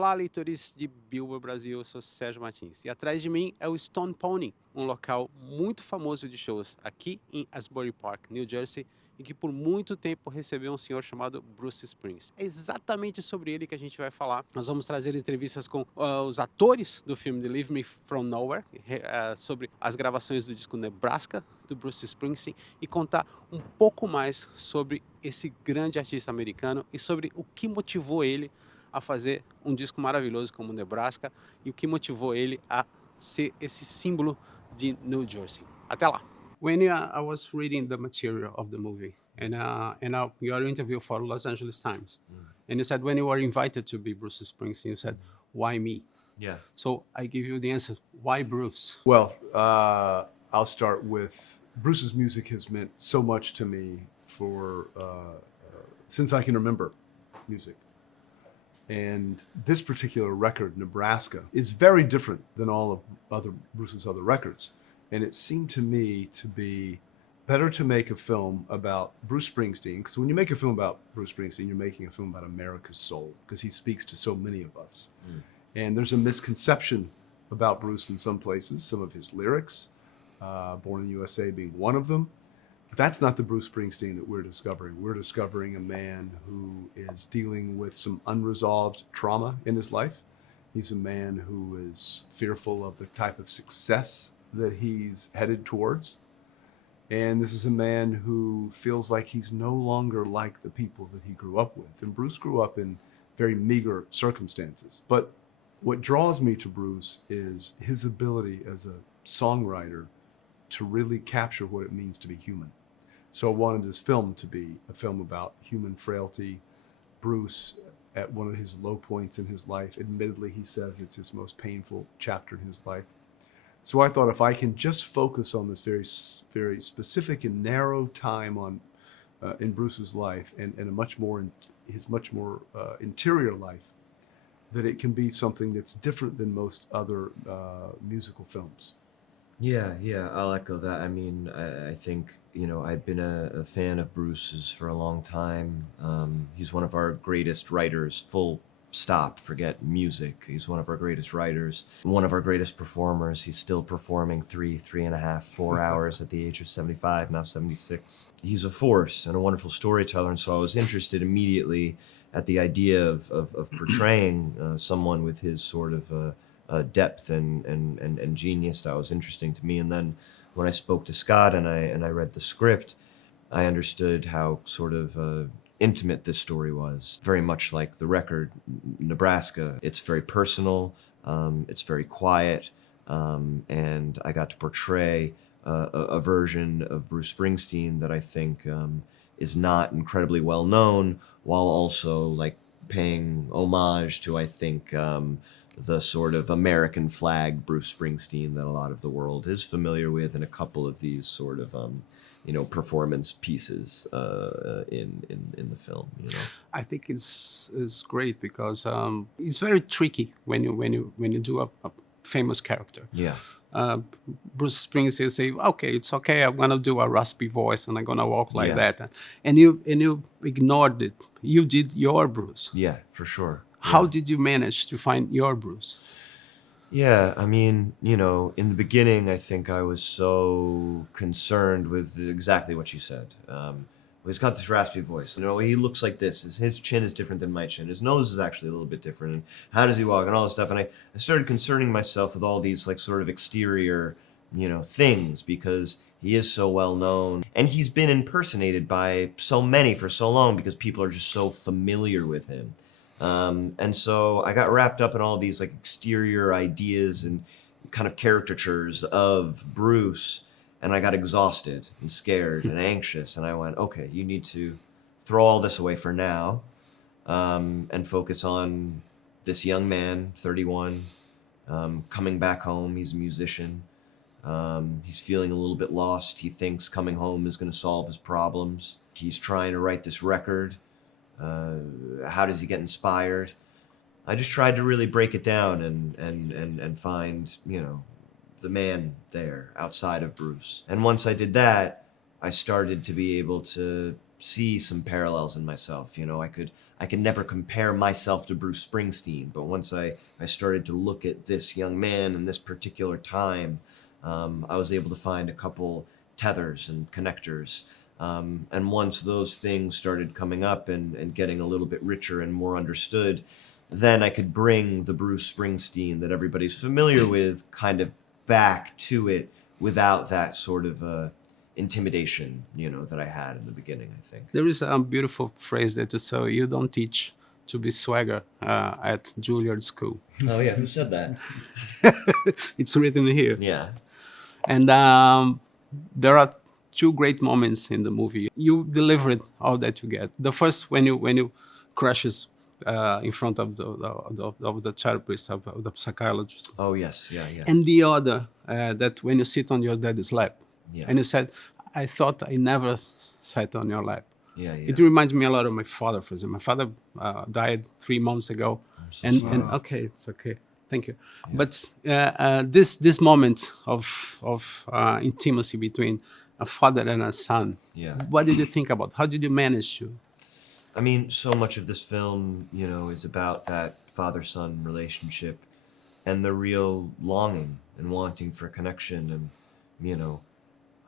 Olá, leitores de Billboard Brasil, eu sou Sérgio Martins. E atrás de mim é o Stone Pony, um local muito famoso de shows aqui em Asbury Park, New Jersey, e que por muito tempo recebeu um senhor chamado Bruce Springsteen. É exatamente sobre ele que a gente vai falar. Nós vamos trazer entrevistas com os atores do filme Leave Me From Nowhere, sobre as gravações do disco Nebraska, do Bruce Springsteen, e contar um pouco mais sobre esse grande artista americano e sobre o que motivou ele a fazer um disco maravilhoso como Nebraska e o que motivou ele a ser esse símbolo de New Jersey. Até lá! When I was reading the material of the movie and your interview for Los Angeles Times, and you said when you were invited to be Bruce Springsteen, you said, "Why me?" Yeah. So I give you the answer. Why Bruce? Well, I'll start with Bruce's music has meant so much to me for since I can remember music. And this particular record, Nebraska, is very different than all of Bruce's other records. And it seemed to me to be better to make a film about Bruce Springsteen, because when you make a film about Bruce Springsteen, you're making a film about America's soul, because he speaks to so many of us. And there's a misconception about Bruce in some places, some of his lyrics, Born in the USA being one of them. But that's not the Bruce Springsteen that we're discovering. We're discovering a man who is dealing with some unresolved trauma in his life. He's a man who is fearful of the type of success that he's headed towards. And this is a man who feels like he's no longer like the people that he grew up with. And Bruce grew up in very meager circumstances. But what draws me to Bruce is his ability as a songwriter to really capture what it means to be human. So I wanted this film to be a film about human frailty. Bruce, at one of his low points in his life, admittedly, he says it's his most painful chapter in his life. So I thought if I can just focus on this very, very specific and narrow time on in Bruce's life and his much more interior life, that it can be something that's different than most other musical films. Yeah, I'll echo that. I mean, I think, I've been a fan of Bruce's for a long time. He's one of our greatest writers, full stop, forget music. He's one of our greatest writers, one of our greatest performers. He's still performing 3.5, 4 hours at the age of 75, now 76. He's a force and a wonderful storyteller, and so I was interested immediately at the idea of portraying someone with his sort of depth and genius. That was interesting to me. And then when I spoke to Scott and I read the script, I understood how sort of intimate this story was. Very much like the record Nebraska. It's very personal, it's very quiet, and I got to portray a version of Bruce Springsteen that I think is not incredibly well known, while also like paying homage to, I think, the sort of American flag Bruce Springsteen that a lot of the world is familiar with in a couple of these sort of performance pieces in the film. I think it's great because it's very tricky when you do a famous character. Yeah. Bruce Springsteen say, okay, it's okay, I'm gonna do a raspy voice and I'm gonna walk like that, and you ignored it. You did your Bruce. Yeah, for sure. How did you manage to find your Bruce? Yeah, I mean, in the beginning, I think I was so concerned with exactly what you said. He's got this raspy voice. He looks like this. His chin is different than my chin. His nose is actually a little bit different. And how does he walk and all this stuff? And I started concerning myself with all these like sort of exterior, things, because he is so well known. And he's been impersonated by so many for so long because people are just so familiar with him. And so I got wrapped up in all these like exterior ideas and kind of caricatures of Bruce, and I got exhausted and scared and anxious, and I went, okay, you need to throw all this away for now, and focus on this young man, 31, coming back home. He's a musician. He's feeling a little bit lost. He thinks coming home is going to solve his problems. He's trying to write this record. How does he get inspired? I just tried to really break it down and find, the man there outside of Bruce. And once I did that, I started to be able to see some parallels in myself. I I can never compare myself to Bruce Springsteen. But once I started to look at this young man in this particular time, I was able to find a couple tethers and connectors. And once those things started coming up and getting a little bit richer and more understood, then I could bring the Bruce Springsteen that everybody's familiar with kind of back to it without that sort of intimidation, that I had in the beginning, I think. There is a beautiful phrase that you say, you don't teach to be swagger at Juilliard School. Oh, yeah. Who said that? It's written here. Yeah. And there are two great moments in the movie. You delivered all that you get. The first, when you crashes in front of the therapist, of the psychologist. Oh, yes. Yeah, yeah. And the other, that when you sit on your daddy's lap, Yeah. and you said, I thought I never sat on your lap. Yeah, yeah. It reminds me a lot of my father, for example. My father died 3 months ago. And okay, it's okay. Thank you. Yeah. But this moment of intimacy between a father and a son, Yeah. what did you think about? How did you manage to? I mean, so much of this film, is about that father-son relationship and the real longing and wanting for connection. And,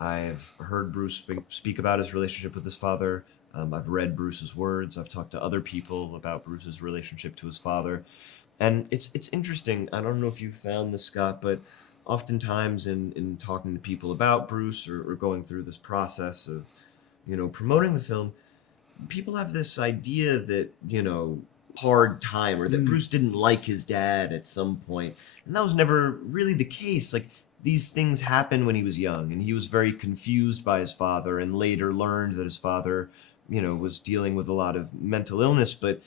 I've heard Bruce speak about his relationship with his father. I've read Bruce's words. I've talked to other people about Bruce's relationship to his father. And it's interesting. I don't know if you found this, Scott, but oftentimes in talking to people about Bruce or going through this process of, promoting the film, people have this idea that, hard time or that Bruce didn't like his dad at some point. And that was never really the case. Like, these things happened when he was young, and he was very confused by his father and later learned that his father, was dealing with a lot of mental illness. But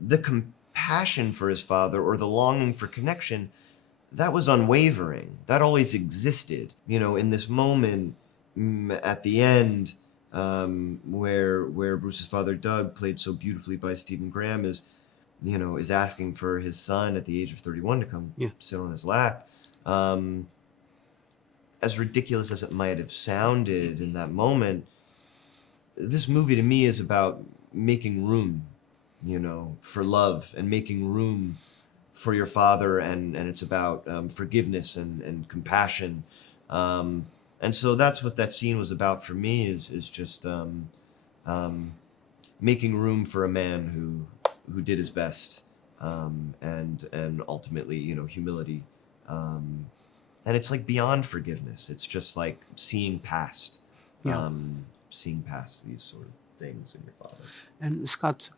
the compassion for his father or the longing for connection, that was unwavering. That always existed. In this moment at the end, where Bruce's father, Doug, played so beautifully by Stephen Graham, is asking for his son at the age of 31 to come sit on his lap. As ridiculous as it might have sounded in that moment, this movie to me is about making room, for love and making room for your father, and it's about forgiveness and compassion. And so that's what that scene was about for me, is just making room for a man who did his best, and ultimately, humility. And it's like beyond forgiveness. It's just like seeing past these sort of things in your father. And Scott,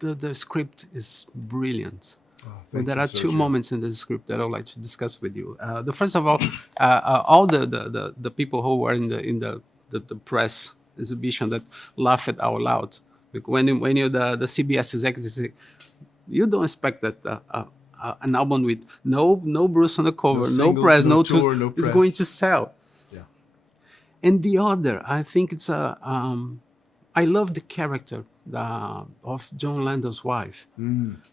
the script is brilliant. But there are two moments in the script that I would like to discuss with you. The first of all the people who were in the press exhibition that laughed out loud. Like when you the CBS executives say, you don't expect that an album with no Bruce on the cover, no press, no tour, no is press. going to sell. Yeah. And the other, I think it's I love the character of Jon Landau's wife,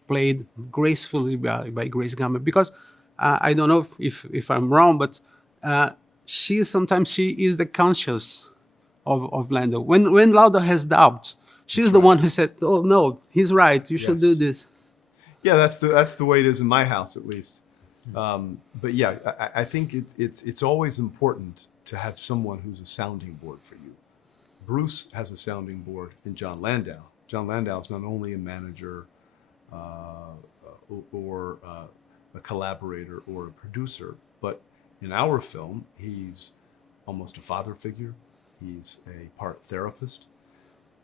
played gracefully by Grace Gamba, because I don't know if I'm wrong, but she is the conscience of Landau. When Landau has doubts, she's the one who said, "Oh no, he's right. You should do this." Yeah, that's the way it is in my house, at least. But yeah, I think it's always important to have someone who's a sounding board for you. Bruce has a sounding board in Jon Landau. Jon Landau is not only a manager or a collaborator or a producer, but in our film, he's almost a father figure. He's a part therapist.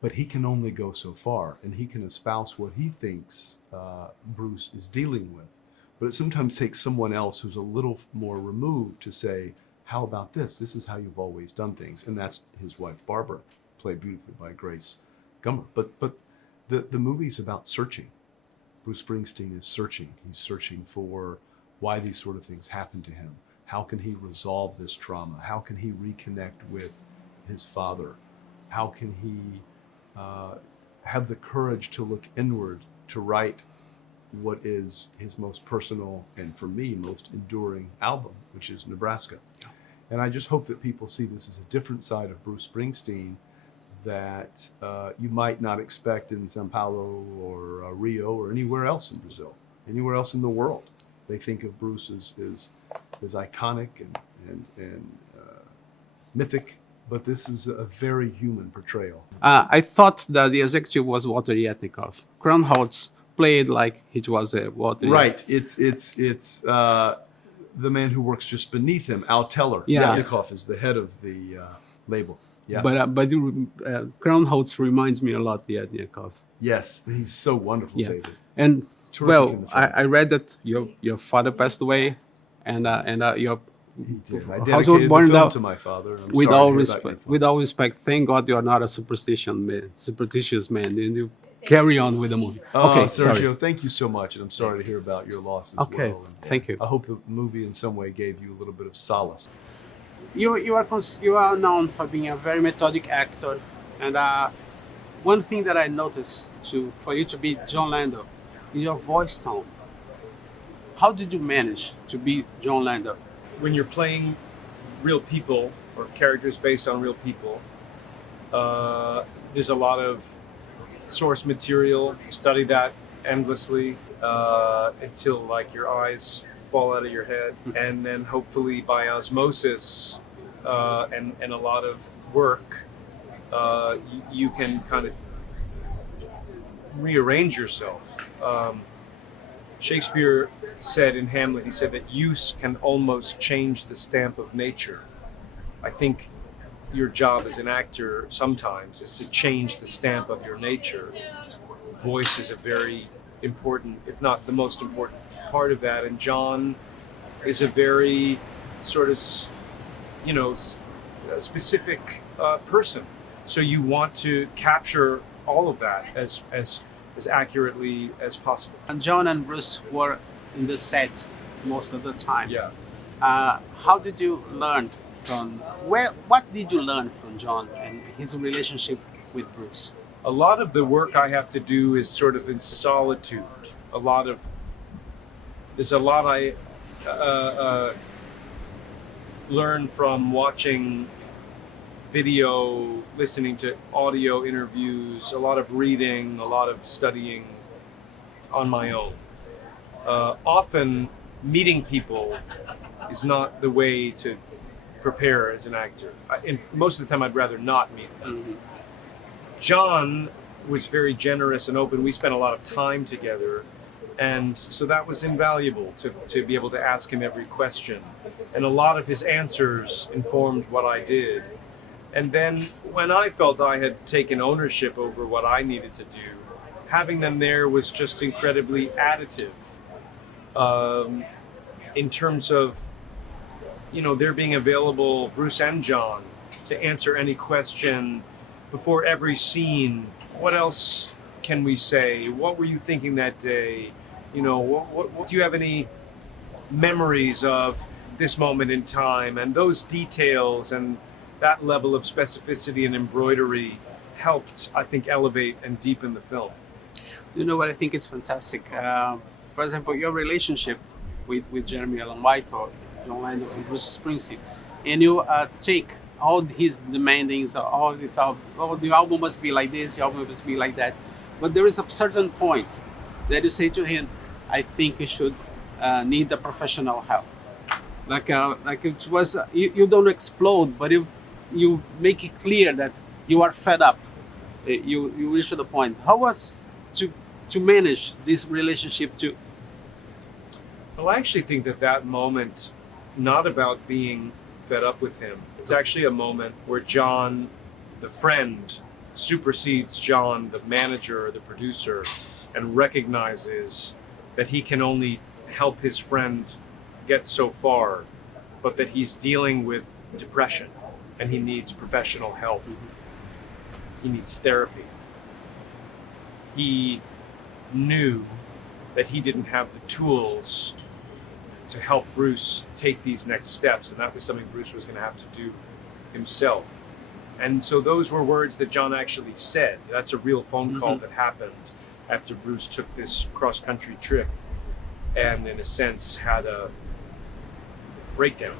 But he can only go so far, and he can espouse what he thinks Bruce is dealing with. But it sometimes takes someone else who's a little more removed to say, how about this? This is how you've always done things. And that's his wife, Barbara, played beautifully by Grace Gummer. But the movie's about searching. Bruce Springsteen is searching. He's searching for why these sort of things happen to him. How can he resolve this trauma? How can he reconnect with his father? How can he have the courage to look inward, to write what is his most personal and, for me, most enduring album, which is Nebraska. And I just hope that people see this as a different side of Bruce Springsteen, that you might not expect in Sao Paulo or Rio or anywhere else in Brazil, anywhere else in the world. They think of Bruce as iconic and mythic, but this is a very human portrayal. I thought that the executive was Walter Yetnikov. Kronholz played like he was a Walter. Right. It's the man who works just beneath him, Al Teller. Yeah. Yetnikov is the head of the label. Yeah. But Kronholz reminds me a lot of Yetnikov. Yes, he's so wonderful, Yeah. David. And Terrific in well, the film. I read that your father passed away, and your He did. I household dedicated the burned film out. to my father. I'm With sorry all to hear about respect, your father. with all respect, thank God you are not a superstitious man, and you carry on with the movie. Okay, Sergio, sorry. thank you so much, and I'm sorry to hear about your loss as Okay, well. And, thank you. I hope the movie in some way gave you a little bit of solace. You are known for being a very methodic actor, and one thing that I noticed for you to be Jon Landau is your voice tone. How did you manage to be Jon Landau? When you're playing real people or characters based on real people, there's a lot of source material. Study that endlessly until like your eyes fall out of your head, and then hopefully by osmosis and a lot of work, you can kind of rearrange yourself. Shakespeare said in Hamlet, he said that use can almost change the stamp of nature. I think your job as an actor sometimes is to change the stamp of your nature. Voice is a very important, if not the most important part of that. And Jon is a very sort of, specific person. So you want to capture all of that as accurately as possible. And Jon and Bruce were in the set most of the time. Yeah. How did you learn what did you learn from Jon and his relationship with Bruce? A lot of the work I have to do is sort of in solitude. There's a lot I learn from watching video, listening to audio interviews, a lot of reading, a lot of studying on my own. Often meeting people is not the way to prepare as an actor. Most of the time I'd rather not meet them. Mm-hmm. Jon was very generous and open. We spent a lot of time together, and so that was invaluable to be able to ask him every question. And a lot of his answers informed what I did. And then when I felt I had taken ownership over what I needed to do, having them there was just incredibly additive in terms of, they're being available, Bruce and Jon, to answer any question before every scene. What else can we say? What were you thinking that day? What do you have any memories of this moment in time? And those details and that level of specificity and embroidery helped, I think, elevate and deepen the film. You know what I think is fantastic? For example, your relationship with Jeremy Allen White or Jon Landau and Bruce Springsteen, and you take all his demandings, all the album must be like this, the album must be like that. But there is a certain point that you say to him, I think you should need a professional help. Like it was, you don't explode, but you make it clear that you are fed up. You reach to the point. How was to manage this relationship too? Well, I actually think that moment, not about being fed up with him, it's actually a moment where Jon, the friend, supersedes Jon, the manager or the producer, and recognizes that he can only help his friend get so far, but that he's dealing with depression and he needs professional help. He needs therapy. He knew that he didn't have the tools to help Bruce take these next steps, and that was something Bruce was going to have to do himself. And so those were words that Jon actually said. That's a real phone call that happened after Bruce took this cross-country trip and, in a sense, had a breakdown.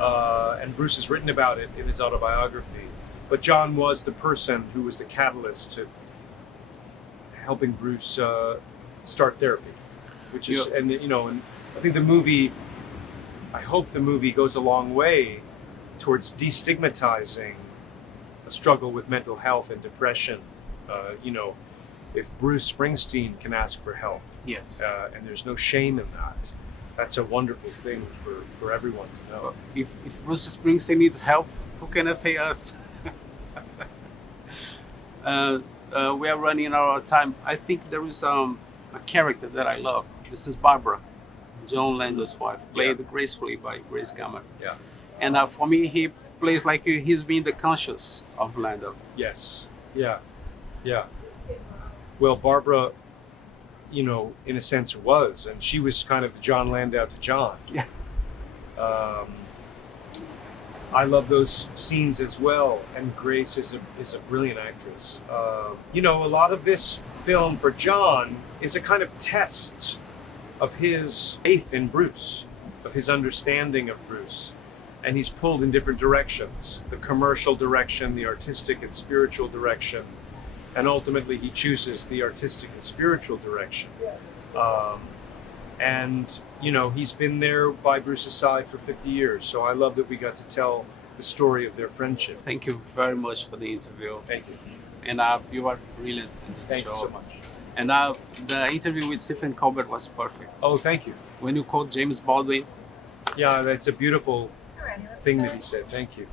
And Bruce has written about it in his autobiography. But Jon was the person who was the catalyst to helping Bruce start therapy, which is, and you know, and I think the movie, I hope the movie goes a long way towards destigmatizing a struggle with mental health and depression. You know, if Bruce Springsteen can ask for help, Yes. and there's no shame in that, that's a wonderful thing for everyone to know. If Bruce Springsteen needs help, who can I say us? We are running out of time. I think there is a character that I love. This is Barbara, Jon Landau's wife, played gracefully by Grace Gammer. Yeah. And for me, he plays like he's being the conscious of Landau. Yes. Yeah. Yeah. Well, Barbara, you know, in a sense was, and she was kind of Jon Landau to Jon. Yeah. I love those scenes as well, and Grace is a brilliant actress. You know, a lot of this film for Jon is a kind of test of his faith in Bruce, of his understanding of Bruce, and he's pulled in different directions: the commercial direction, the artistic and spiritual direction, and ultimately he chooses the artistic and spiritual direction. And, you know, he's been there by Bruce's side for 50 years. So I love that we got to tell the story of their friendship. Thank you very much for the interview. Thank you. And you are brilliant in this Thank show. you so much. And the interview with Stephen Colbert was perfect. Oh, thank you. When you quote James Baldwin, Yeah, that's a beautiful thing that he said. Thank you.